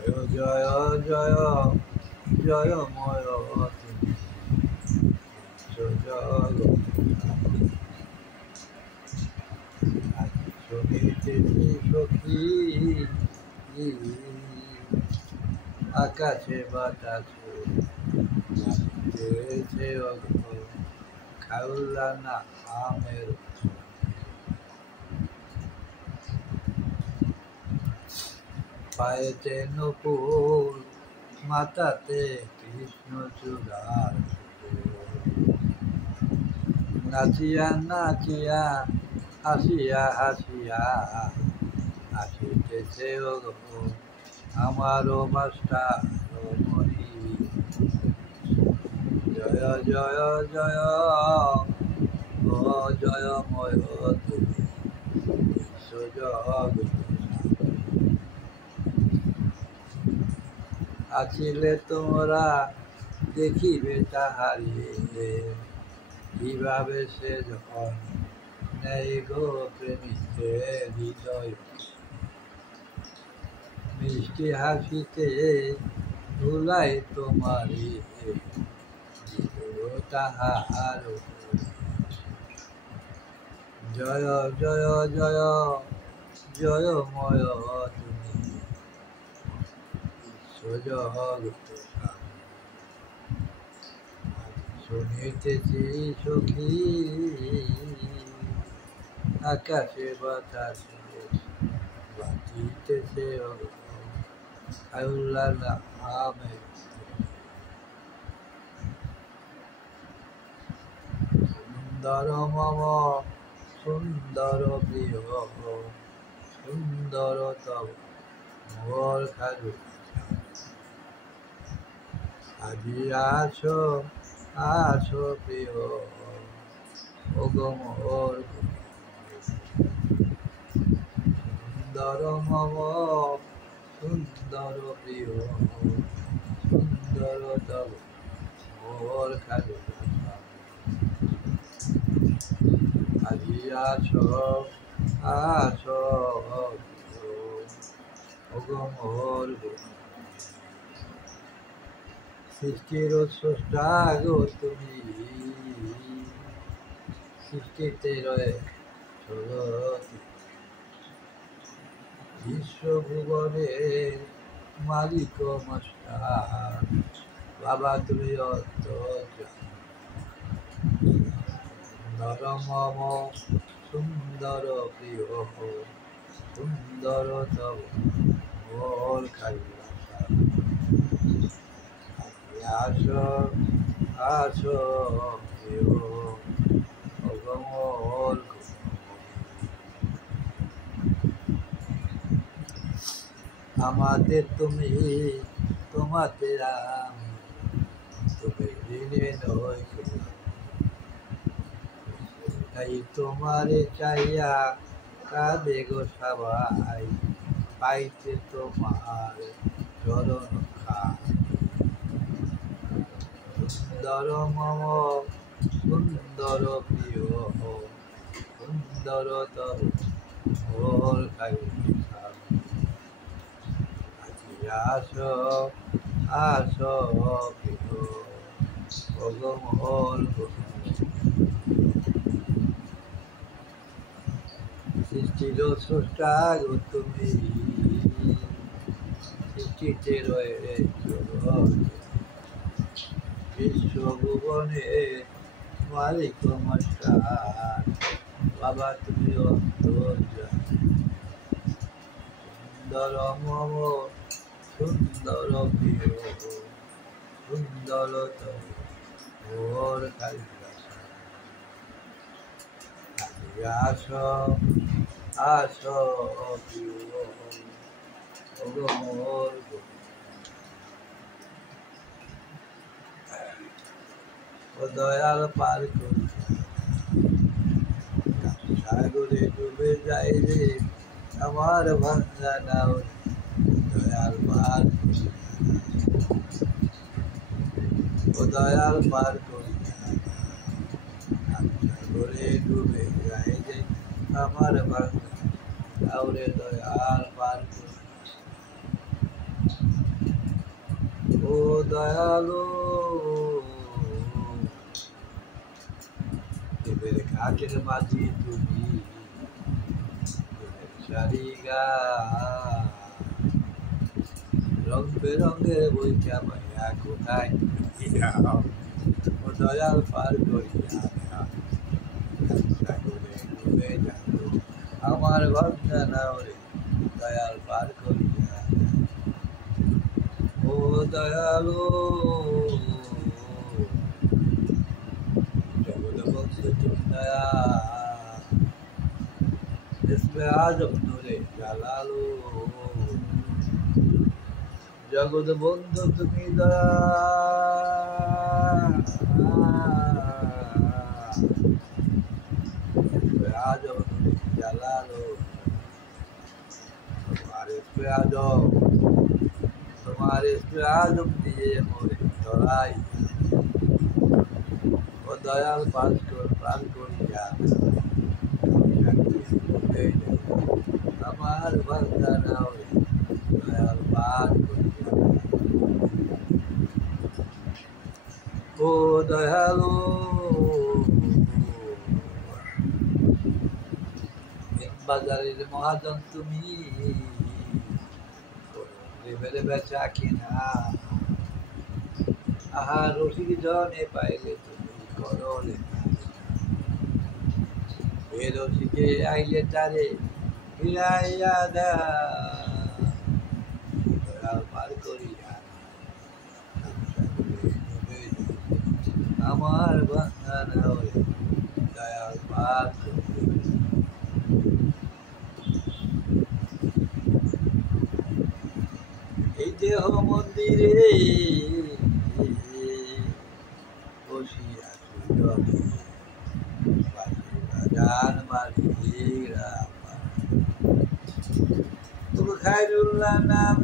জয় জয় জয়ময় তুমি জগৎ শুনিতেছি সখী আকাশে বাতাসে বাজিতেছে খাউলা না আমের পায়েতে নকুল মাথাতে কৃষ্ণ চূড়ার নাচিয়া নাচিয়া হাসিয়া হাসিয়া আসিতেছে আমারও মাস্টার মনি জয় জয় জয় ও জয়ময় তুমি বিশ্বজগৎ আছিলে তোমরা দেখিবে তাহারিলে কিভাবে সে যখন নেই গো প্রেমিতে হৃদয় মিষ্টি হাসিতে ভুলাই তোমারি তাহার জয় জয় জয় জয়ময় তুমি বিশ্বজগৎ শুনিতেছি সখী আকাশে বাতাসে বাজিতেছে আল্লাহ নামে সুন্দর মম সুন্দর প্রিয় সুন্দর তব মোর খাজু আজি আছো আছো প্রিয় ওগো মোর সুন্দর মম সুন্দর প্রিয় সুন্দর তব মোর খাজু আজি আছো আছো ওগো মোর সৃষ্টির স্রষ্টা গো তুমি সৃষ্টিতে রয়ে বিশ্বভুবনের মালিক মাস্টার বাবা তুমি অত সুন্দর মম সুন্দর প্রিয় সুন্দর তব মোর খালি আসো আসো প্রিয় মোর আমাদের তুমি তোমাতে আমি তুমি ঋণে নই তাই তোমারে চাইয়া কাঁদে গো সবাই পাইতে তোমার চরণ খায় সুন্দর মম সুন্দর প্রিয় সুন্দর তব মোর খাই আজি আসো আসো প্রিয় ওগো মোর সৃষ্টির স্রষ্টা গো তুমি সৃষ্টিতে রয়ে বিশ্বভুবনে মালিক মাস্টার বাবা তুমি অন্তর সুন্দর মম সুন্দর প্রিয় সুন্দর তোর খালি আসো আসো প্রিয় ওগো মোর ও দয়াল পার করি সাগরে ডুবে যাই রে আমার ভাঙা নাও দয়াল পার ও দয়াল পার করি সাগরে ডুবে যাই রে আমার ভাঙা নাও রে দয়াল পার করি দয়ালো দেবের ঘাটের মাঝি তুমি সারিগা রং বেরঙের বইটা মাইয়া কোথায় ও দয়াল পার করিয়া সাগরে ডুবে যাবো আমার ভাবনা ওরে দয়াল পার করিয়া ও দয়ালো জগৎ বংশে তুমি দয়া इसमें आजम नूरे জালালো জগৎ বন্ধু তুমি দয়া আজম নূরে জালালো তোমার इसमें आजम দিয়ে মোরে ধরাই ও দয়াল প্রাণ করিয়া আমার বান্দা ওরে দয়াল পার করিয়া ও দয়ালো বাজারের মহাজন তুমি বেড়ে বেচা কিনা আহা রসিক জনে পাইলে তুমি করো রসিকে আইলে তারে ফিরাইয়া দয়াল পার করিয়া আমার বাংলা ওরে দয়াল পার করিয়া এই দেহ মন্দিরে বসিয়া বাজান মালিরা তুমি খায়রুল্লাহ নাম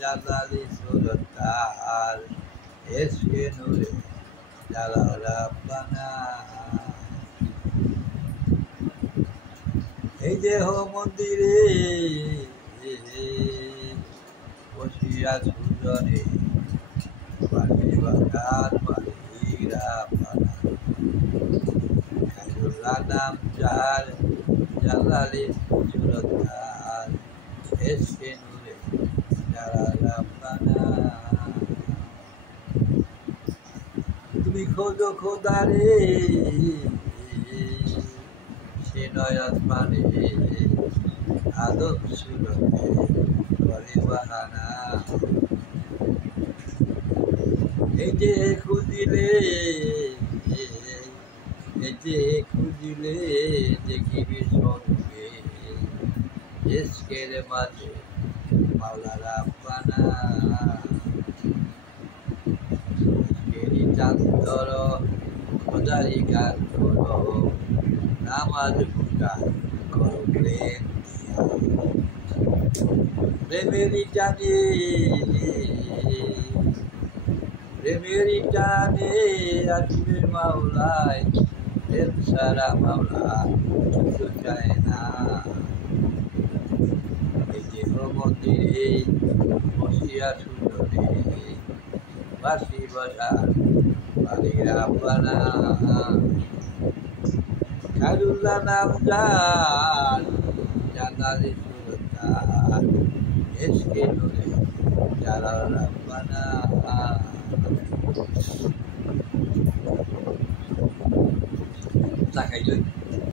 জালালি সুরতার এসকে নূরে জালাল রাব্বানা এই দেহ মন্দিরে বসিয়া সুজনে বাড়ি বাগান মালিরা খায়রুল্লাহ নাম জালালি সুরতার এসকে নূরে জালাল রাব্বানা তুমি খোঁজো খোদারে সে নয়ন মানে আদম সুরতে করে বাহানা এই যে খুঁজিলে দেখিবি সঙ্গে এসকের মাঝে মাওলা রাব্বানা এসকেরই চাঁদর খোদারি গান করো নামাজ পূজা করো প্রেমেরই টানে আসবে মাওলায় প্রেম সারা মাওলা কিছু চায় না এই দেহ মন্দিরে বসিয়া সুন্দরে বাসি বসার বাড়ির আব্বানা খায়রুল্লাহ নাম জালালি সুরতার এসকে নূরে জালাল রাব্বানা তাকাই